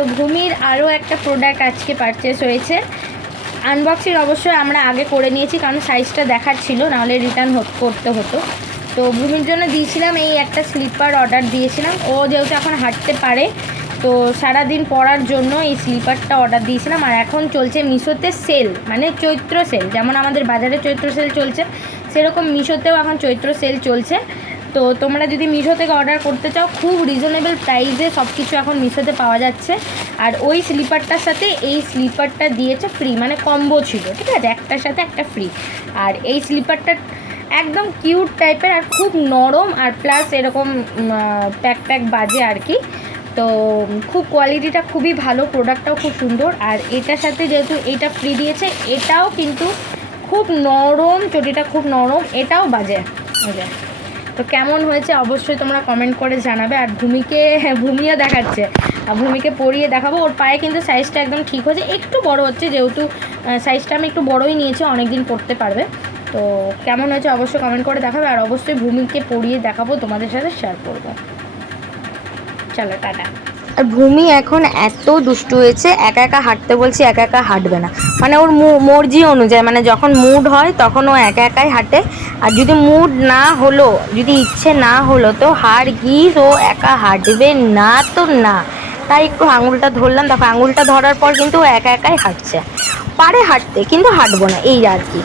তো ভূমির আরও একটা প্রোডাক্ট আজকে পারচেস হয়েছে। আনবক্সিং অবশ্যই আমরা আগে করে নিয়েছি, কারণ সাইজটা দেখার ছিল, নাহলে রিটার্ন করতে হতো। তো ভূমির জন্য দিয়েছিলাম এই একটা স্লিপার অর্ডার দিয়েছিলাম। ও যেহেতু এখন হাঁটতে পারে, তো সারাদিন পরার জন্য এই স্লিপারটা অর্ডার দিয়েছিলাম। আর এখন চলছে মিশোতে সেল, মানে চৈত্র সেল, যেমন আমাদের বাজারে চৈত্র সেল চলছে, সেরকম মিশোতেও এখন চৈত্র সেল চলছে। তো তোমরা যদি মিশো থেকে অর্ডার করতে চাও, খুব রিজনেবল প্রাইসে সব কিছু এখন মিশোতে পাওয়া যাচ্ছে। আর ওই স্লিপারটার সাথে এই স্লিপারটা দিয়েছে ফ্রি, মানে কম্বো ছিল, ঠিক আছে, একটার সাথে একটা ফ্রি। আর এই স্লিপারটা একদম কিউট টাইপের আর খুব নরম, আর প্লাস এরকম প্যাক প্যাক বাজে আর কি। তো খুব কোয়ালিটিটা খুবই ভালো, প্রোডাক্টটাও খুব সুন্দর। আর এটার সাথে যেহেতু এটা ফ্রি দিয়েছে, এটাও কিন্তু খুব নরম, চটিটা খুব নরম, এটাও বাজে। তো কেমন হয়েছে অবশ্যই তোমরা কমেন্ট করে জানাবে। আর ভূমিও দেখাচ্ছে, ভূমিকে পরিয়ে দেখাবো। ওর পায়ে কিন্তু সাইজটা একদম ঠিক হয়েছে, একটু বড় হচ্ছে, যেহেতু সাইজটা আমি একটু বড়ই নিয়েছি, অনেক দিন পরতে পারবে। তো কেমন হয়েছে অবশ্যই কমেন্ট করে দেখাবে। আর অবশ্যই ভূমিকে পরিয়ে দেখাবো, তোমাদের সাথে শেয়ার করবো। চলো টাটা। আর ভূমি এখন এত দুষ্টু হয়েছে, একা একা হাঁটতে বলছি, একা একা হাঁটবে না, মানে ওর মর্জি অনুযায়ী, মানে যখন মুড হয় তখন ও একা একাই হাঁটে। আর যদি মুড না হলো, যদি ইচ্ছে না হলো, তো হারগিজ ও একা হাঁটবে না, তো না। তাই একটু আঙুলটা ধরলাম, দেখো আঙুলটা ধরার পর কিন্তু ও একা একাই হাঁটছে, পারে হাঁটতে, কিন্তু হাঁটবো না, এই আর কি।